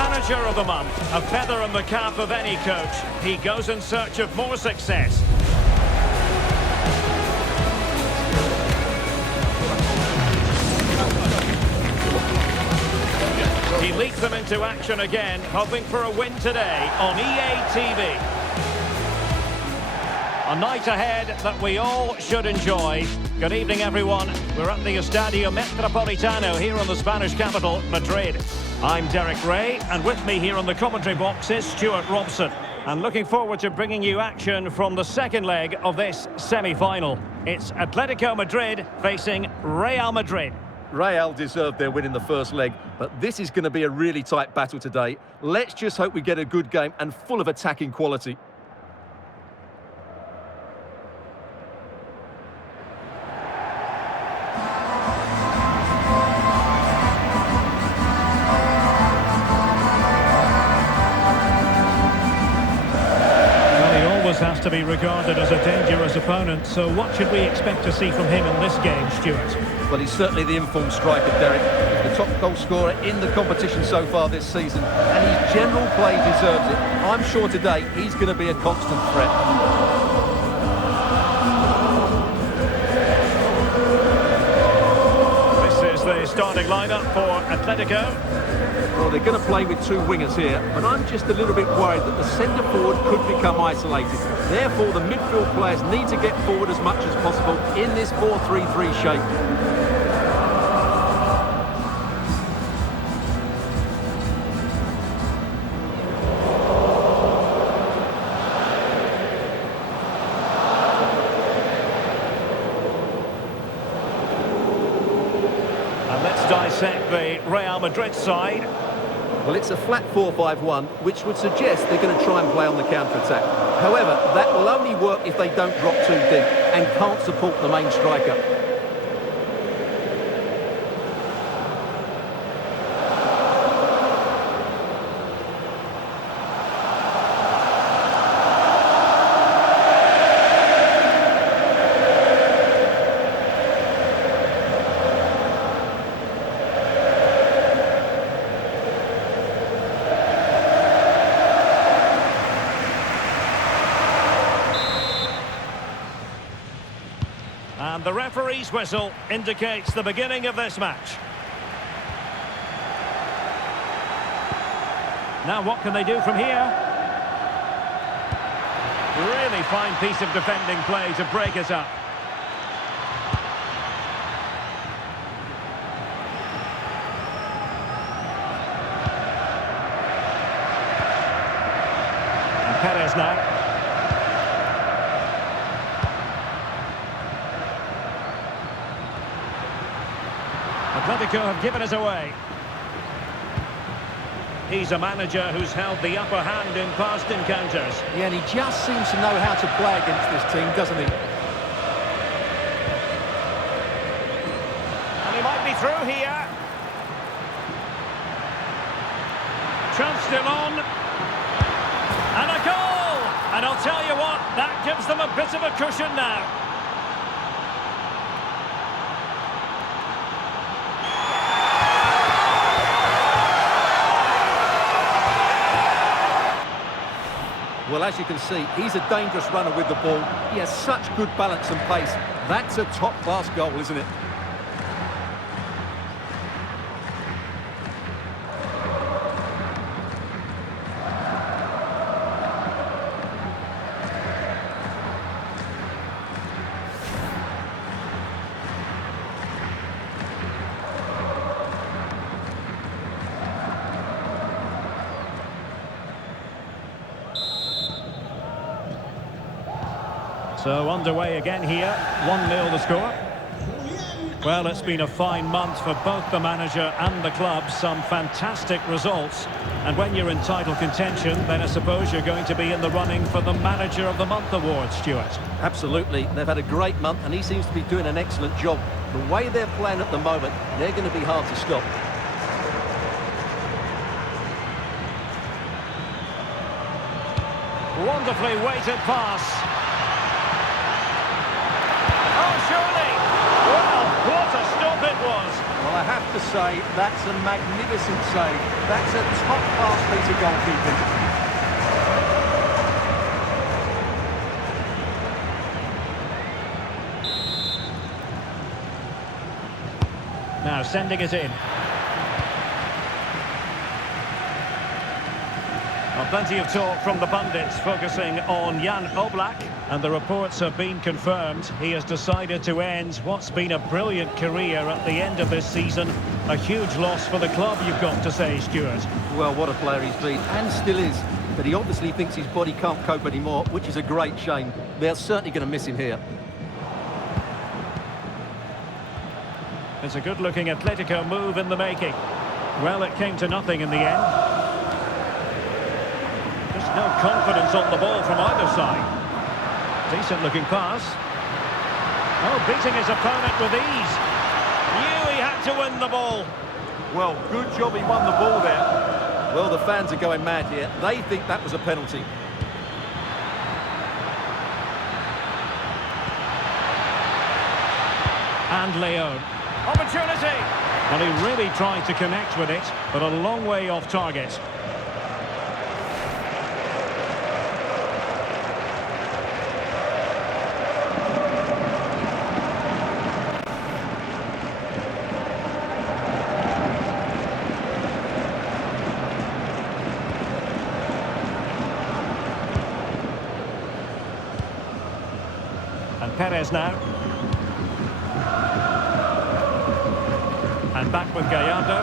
Manager of the month, a feather in the cap of any coach. He goes in search of more success. He leads them into action again, hoping for a win today on EA TV. A night ahead that we all should enjoy. Good evening, everyone. We're at the Estadio Metropolitano here in the Spanish capital, Madrid. I'm Derek Ray, and with me here on the commentary box is Stuart Robson. And looking forward to bringing you action from the second leg of this semi-final. It's Atletico Madrid facing Real Madrid. Real deserved their win in the first leg, but this is going to be a really tight battle today. Let's just hope we get a good game and full of attacking quality. Has to be regarded as a dangerous opponent, so what should we expect to see from him in this game, Stuart? Well, he's certainly the informed striker, Derek. He's the top goal scorer in the competition so far this season, and his general play deserves it. I'm sure today he's going to be a constant threat. This is the starting lineup for Atletico. Well, they're going to play with two wingers here, but I'm just a little bit worried that the centre forward could become isolated. Therefore, the midfield players need to get forward as much as possible in this 4-3-3 shape. And let's dissect the Real Madrid side. Well, it's a flat 4-5-1, which would suggest they're going to try and play on the counter-attack. However, that will only work if they don't drop too deep and can't support the main striker. And the referee's whistle indicates the beginning of this match. Now what can they do from here? Really fine piece of defending play to break it up. And Perez now. Atletico have given us away. He's a manager who's held the upper hand in past encounters. Yeah, and he just seems to know how to play against this team, doesn't he? And he might be through here. Chance still on. And a goal! And I'll tell you what, that gives them a bit of a cushion now. Well, as you can see, he's a dangerous runner with the ball. He has such good balance and pace. That's a top-class goal, isn't it? So underway again here, 1-0 the score. Well, it's been a fine month for both the manager and the club, some fantastic results. And when you're in title contention, then I suppose you're going to be in the running for the Manager of the Month award, Stuart. Absolutely, they've had a great month and he seems to be doing an excellent job. The way they're playing at the moment, they're going to be hard to stop. Wonderfully weighted pass. Oh, surely! Well, what a stop it was! Well, I have to say, that's a magnificent save. That's a top-class piece of goalkeeping. Now sending it in. Well, plenty of talk from the pundits focusing on Jan Oblak, and the reports have been confirmed. He has decided to end what's been a brilliant career at the end of this season. A huge loss for the club, you've got to say, Stuart. Well, what a player he's been, and still is. But he obviously thinks his body can't cope anymore, which is a great shame. They're certainly going to miss him here. It's a good-looking Atletico move in the making. Well, it came to nothing in the end. Just no confidence on the ball from either side. Decent-looking pass. Oh, beating his opponent with ease. Knew he had to win the ball. Well, good job he won the ball there. Well, the fans are going mad here. They think that was a penalty. And Leone. Opportunity! Well, he really tried to connect with it, but a long way off target. And Perez now. And back with Gallardo.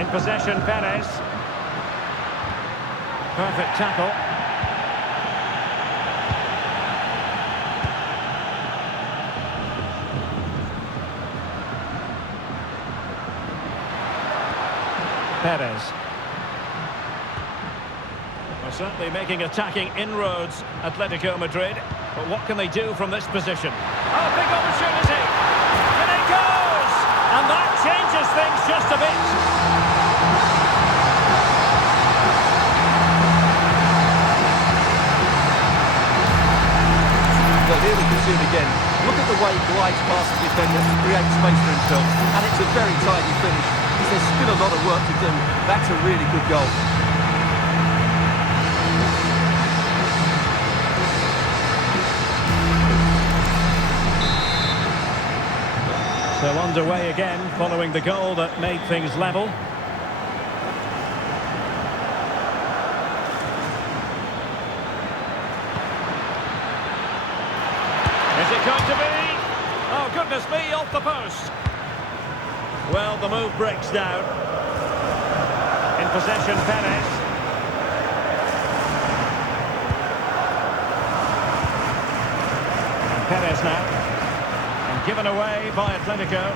In possession, Perez. Perfect tackle. Perez. Well, certainly making attacking inroads, Atletico Madrid. But what can they do from this position? Oh, big opportunity! And it goes! And that changes things just a bit. Well, here we can see it again. Look at the way he glides past the defender to create space for himself. And it's a very tidy finish. There's still a lot of work to do. That's a really good goal. So underway again, following the goal that made things level. Is it going to be? Oh, goodness me, off the post. Well, the move breaks down. In possession, Perez. And Perez now. And given away by Atletico.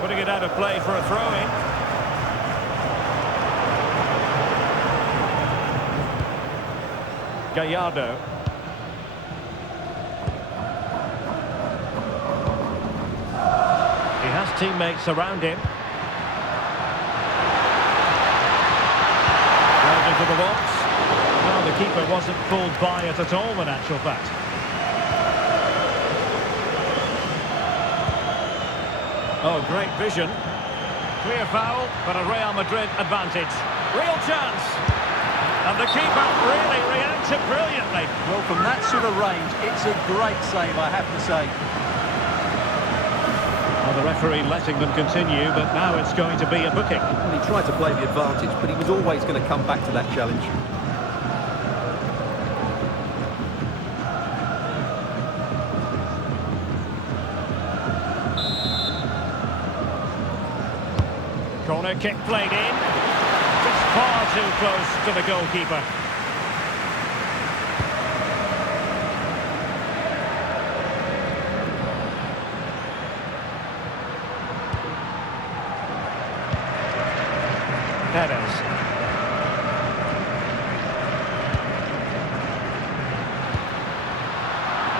Putting it out of play for a throw-in. Gallardo. He has teammates around him. Right into the box. Well, the keeper wasn't fooled by it at all, in actual fact. Oh, great vision. Clear foul, but a Real Madrid advantage. Real chance. And the keeper really reacted brilliantly. Well, from that sort of range, it's a great save, I have to say. Well, the referee letting them continue, but now it's going to be a booking. Well, he tried to play the advantage, but he was always going to come back to that challenge. Corner kick played in. Just far too close to the goalkeeper. Perez.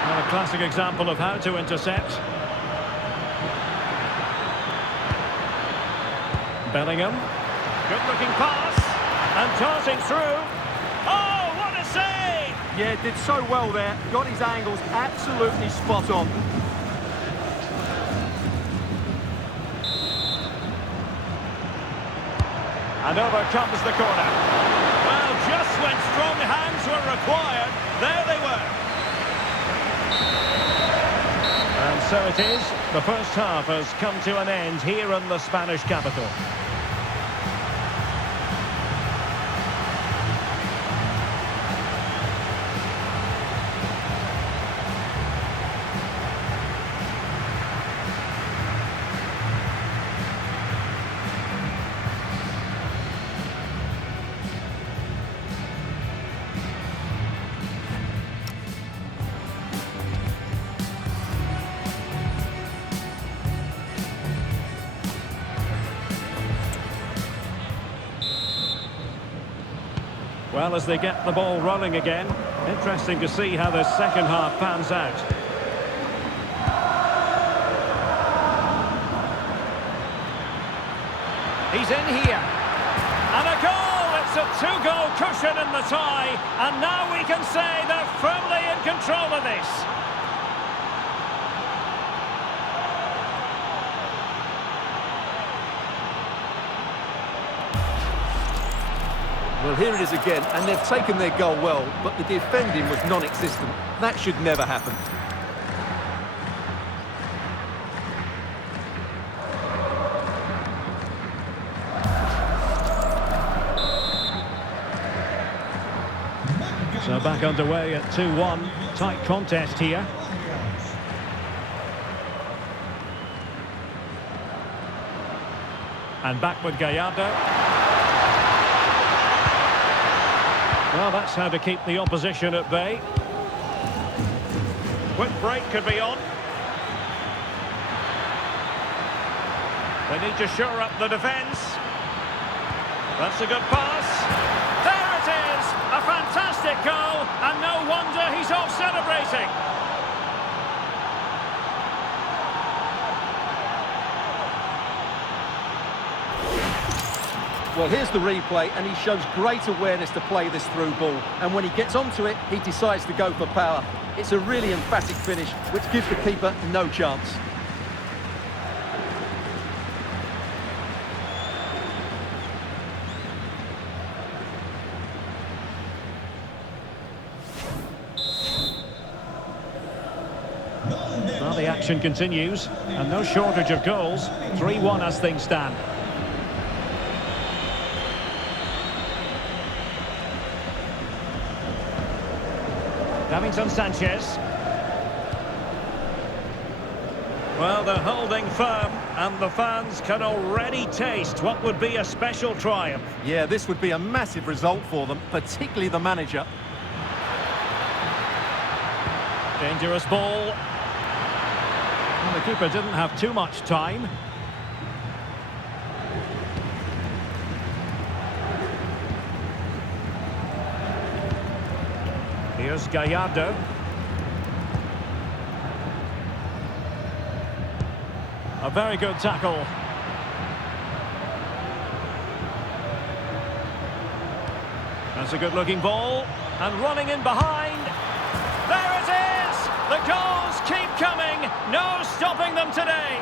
Well, a classic example of how to intercept. Bellingham. Good-looking pass. And tossing through. Oh, what Yeah, did so well there. Got his angles absolutely spot on. And over comes the corner. Well, just when strong hands were required, there they were. And so it is. The first half has come to an end here in the Spanish capital. Well, as they get the ball rolling again, interesting to see how the second half pans out. He's in here. And a goal! It's a two-goal cushion in the tie. And now we can say they're firmly in control of this. Well, here it is again, and they've taken their goal well, but the defending was non-existent. That should never happen. So back underway at 2-1. Tight contest here. And back with Gallardo. Well, that's how to keep the opposition at bay. Quick break could be on. They need to shore up the defence. That's a good pass. There it is! A fantastic goal, and no wonder he's off celebrating. Well, here's the replay, and he shows great awareness to play this through ball. And when he gets onto it, he decides to go for power. It's a really emphatic finish, which gives the keeper no chance. Well, the action continues, and no shortage of goals. 3-1 as things stand. Davinson Sanchez. Well, they're holding firm, and the fans can already taste what would be a special triumph. Yeah, this would be a massive result for them, particularly the manager. Dangerous ball. Well, the keeper didn't have too much time. Here's Gallardo. A very good tackle. That's a good-looking ball. And running in behind. There it is! The goals keep coming. No stopping them today.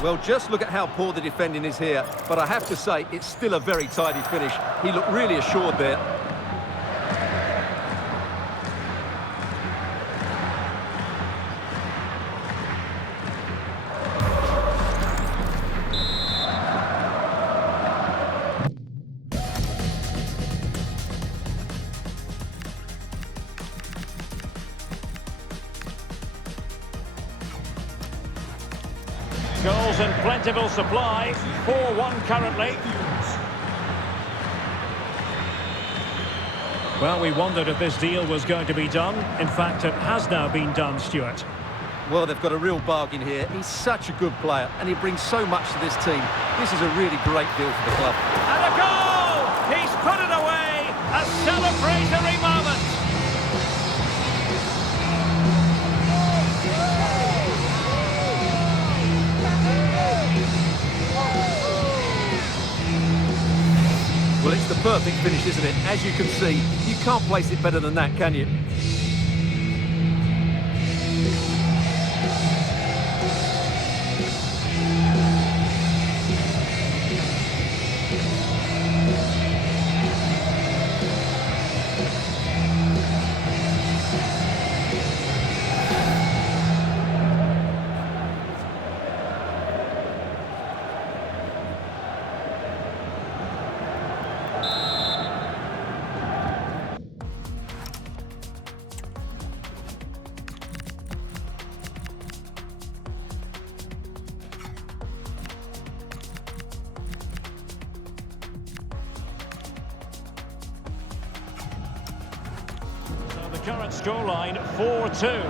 Well, just look at how poor the defending is here. But I have to say, it's still a very tidy finish. He looked really assured there. Goals in plentiful supply. 4-1 currently. Well, we wondered if this deal was going to be done. In fact, it has now been done, Stuart. Well, they've got a real bargain here. He's such a good player, and he brings so much to this team. This is a really great deal for the club. And a goal! He's put it away! A celebratory moment! Well, it's the perfect finish, isn't it? As you can see, you can't place it better than that, can you? The current scoreline 4-2.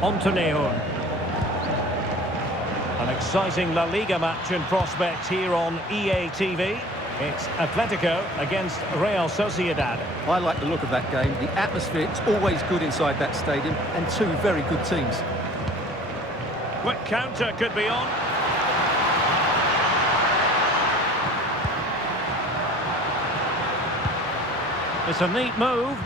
Montenegro. An exciting La Liga match in prospect here on EA TV. It's Atletico against Real Sociedad. I like the look of that game. The atmosphere is always good inside that stadium, and two very good teams. Quick counter could be on. It's a neat move.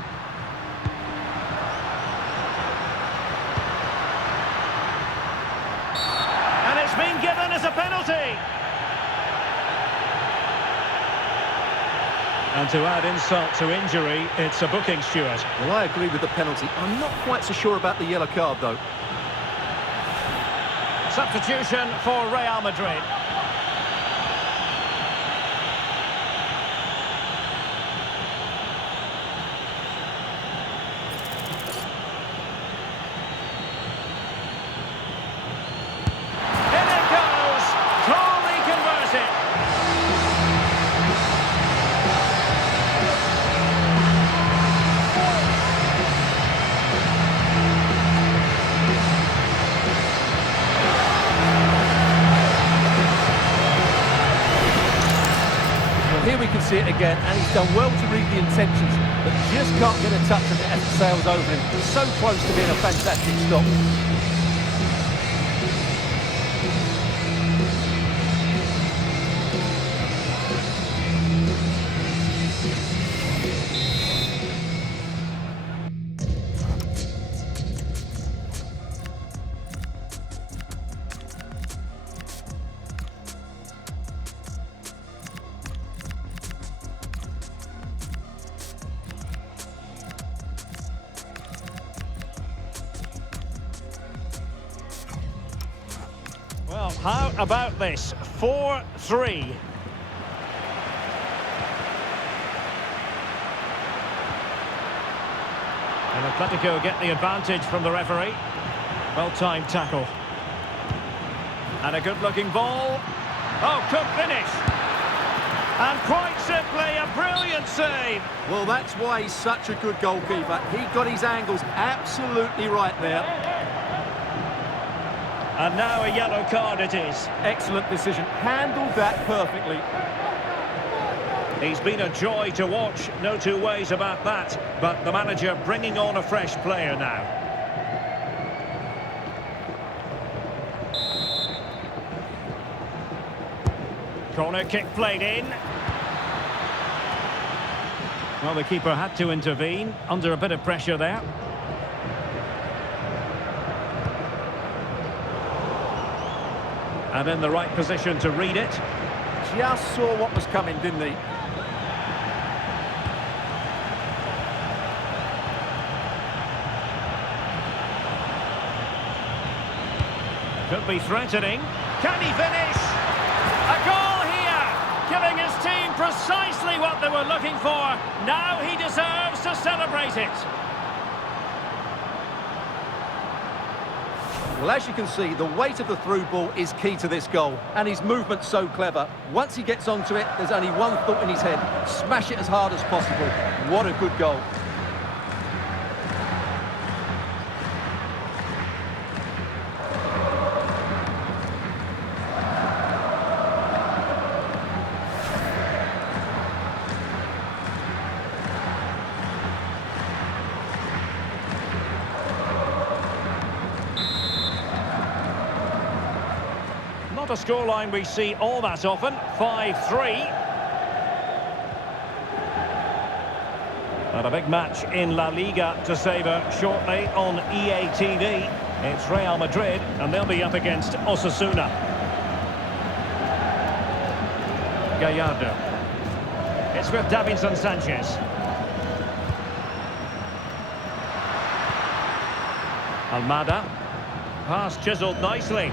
And it's been given as a penalty. And to add insult to injury, it's a booking, Stuart. Well, I agree with the penalty. I'm not quite so sure about the yellow card, though. Substitution for Real Madrid. Here we can see it again, and he's done well to read the intentions, but just can't get a touch of it as it sails over him. He's so close to being a fantastic stop. Well, how about this? 4-3. And Atletico get the advantage from the referee. Well-timed tackle. And a good-looking ball. Oh, could finish. And quite simply, a brilliant save. Well, that's why he's such a good goalkeeper. He got his angles absolutely right there. And now a yellow card it is. Excellent decision. Handled that perfectly. He's been a joy to watch, no two ways about that. But the manager bringing on a fresh player now. Corner kick played in. Well, the keeper had to intervene, under a bit of pressure there. And in the right position to read it. Just saw what was coming, didn't he? Could be threatening. Can he finish? A goal here, giving his team precisely what they were looking for. Now he deserves to celebrate it. Well, as you can see, the weight of the through ball is key to this goal, and his movement's so clever. Once he gets onto it, there's only one thought in his head: smash it as hard as possible. What a good goal. Not a scoreline we see all that often. 5-3. And a big match in La Liga to savour shortly on EA TV. It's Real Madrid, and they'll be up against Osasuna. Gallardo. It's with Davinson Sanchez. Almada. Pass chiselled nicely.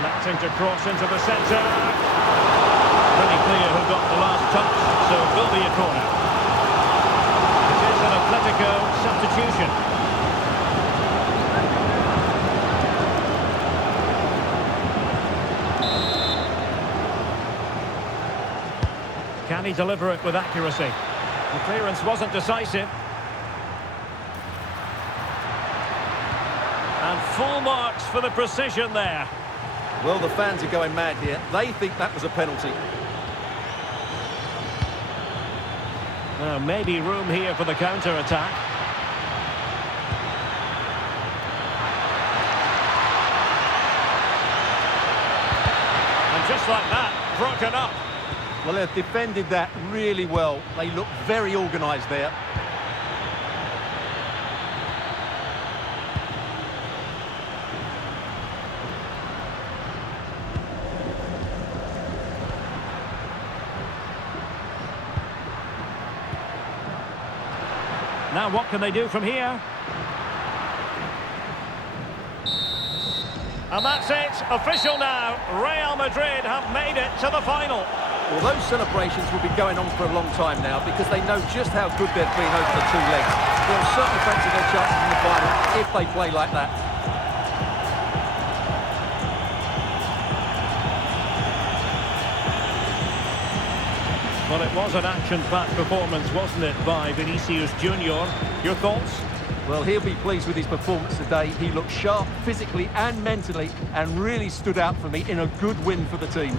Electing to cross into the centre. Pretty clear who got the last touch, so it will be a corner. It is an Atletico substitution. Can he deliver it with accuracy? The clearance wasn't decisive. And full marks for the precision there. Well, the fans are going mad here. They think that was a penalty. Now, maybe room here for the counter-attack. And just like that, broken up. Well, they've defended that really well. They look very organised there. Now what can they do from here? And that's it, official now. Real Madrid have made it to the final. Well, those celebrations will be going on for a long time now because they know just how good they've been over the two legs. They'll certainly fancy their chances in the final if they play like that. Well, it was an action-packed performance, wasn't it, by Vinicius Junior? Your thoughts? Well, he'll be pleased with his performance today. He looked sharp physically and mentally and really stood out for me in a good win for the team.